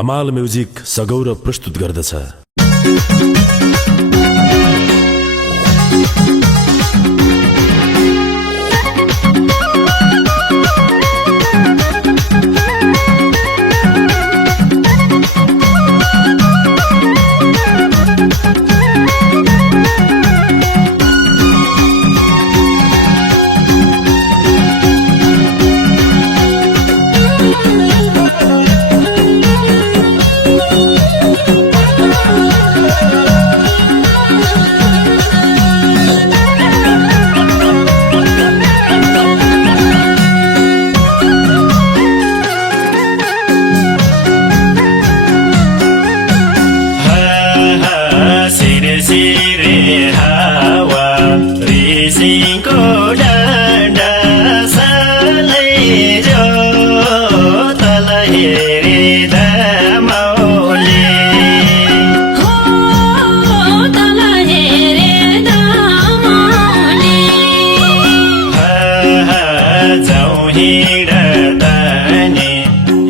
अमाल म्युजिक सगौरव प्रस्तुत गर्दछ। सिरे हावा रिसिङको डाँडा सालैजो तल हेरिँदा मौली हो तल हेरिँदा मौली जाउँ हिँड्दा नि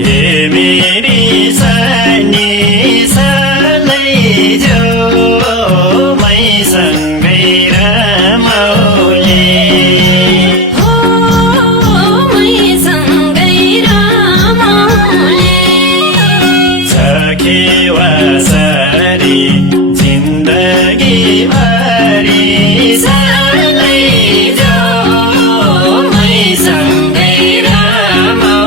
हे मेरी सानी सालैजो सँगै रमाउली हो सँगै रमाउली सखेवा सारी जिन्दगी भरी सालै जाऊ सँगै रमाउली।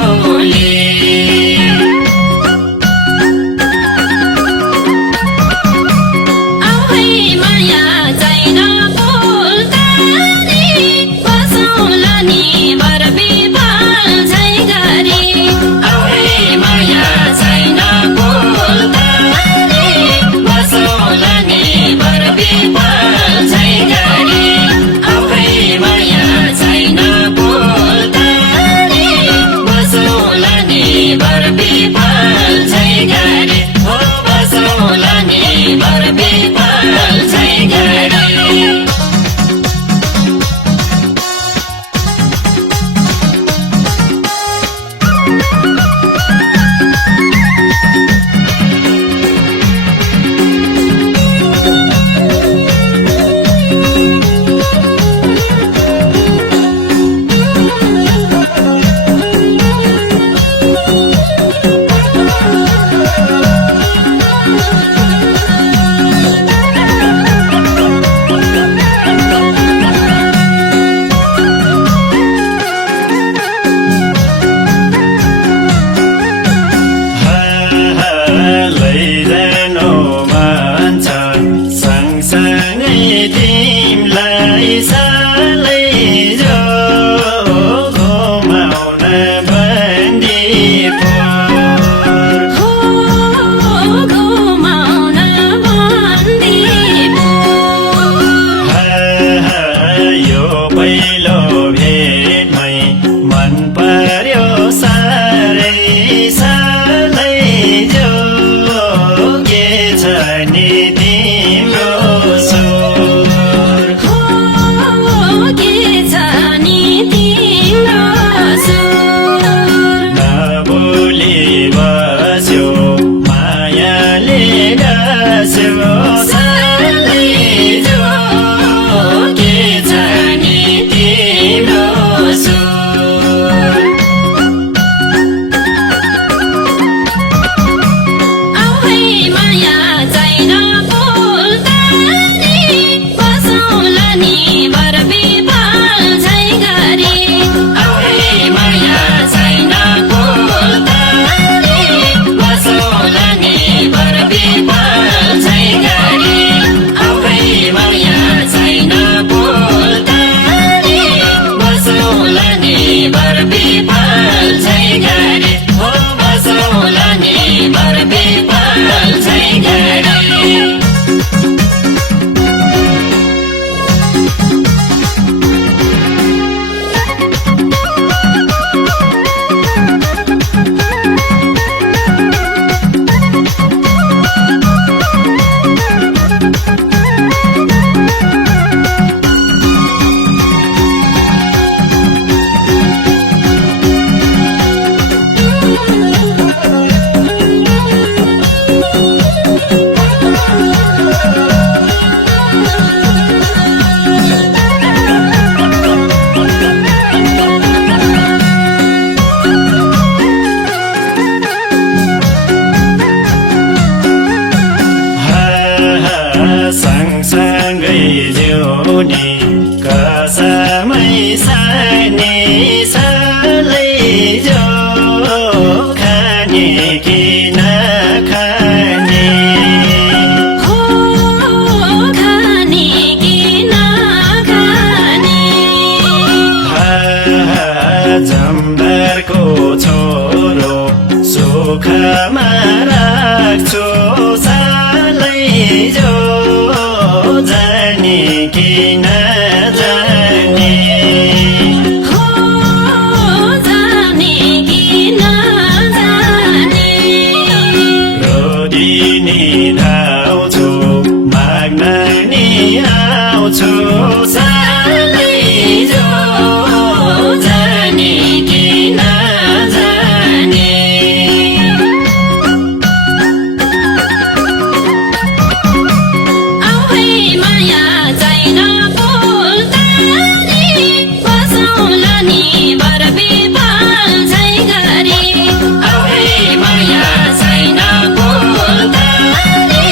जमदारको छोरो सुखमा राख्छु सालै जो जाने कि नजाने हो जाने कि नजाने रोदिनी धाउँछु माग्न नि आउँछु सालै जो जाने कि नजाने आऊ है माया छैन बोल्दारी बसौँला नि बरबेपाल छै गरी आऊ है माया छैन बोल्दारी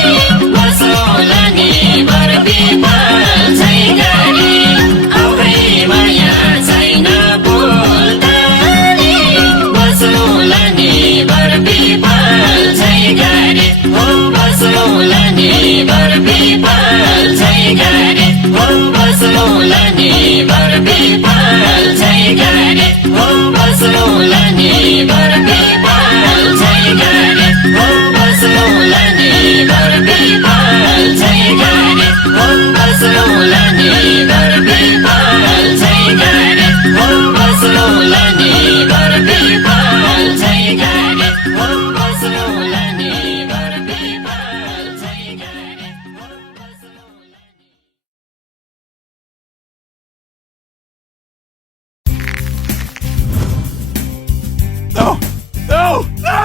बसौँला नि बरबेपाल छै गरी आऊ है माया छैन बोल्दारी बसौँला नि बरबेपाल छै गरी हो बसौँला नि बरबेपाल छै गरी हो बसौँला नि बरबेपाल छै गरी हो बसौँला नि बरबेपाल छै गरी हो बसौँला नि बरबेपाल छै गरी हो बसौँला नि बरबेपाल छै गरी हो बसौँला नि बरबेपाल छै गरी हो बसौँला नि बरबेपाल छै गरी हो बसौँला No! No! No!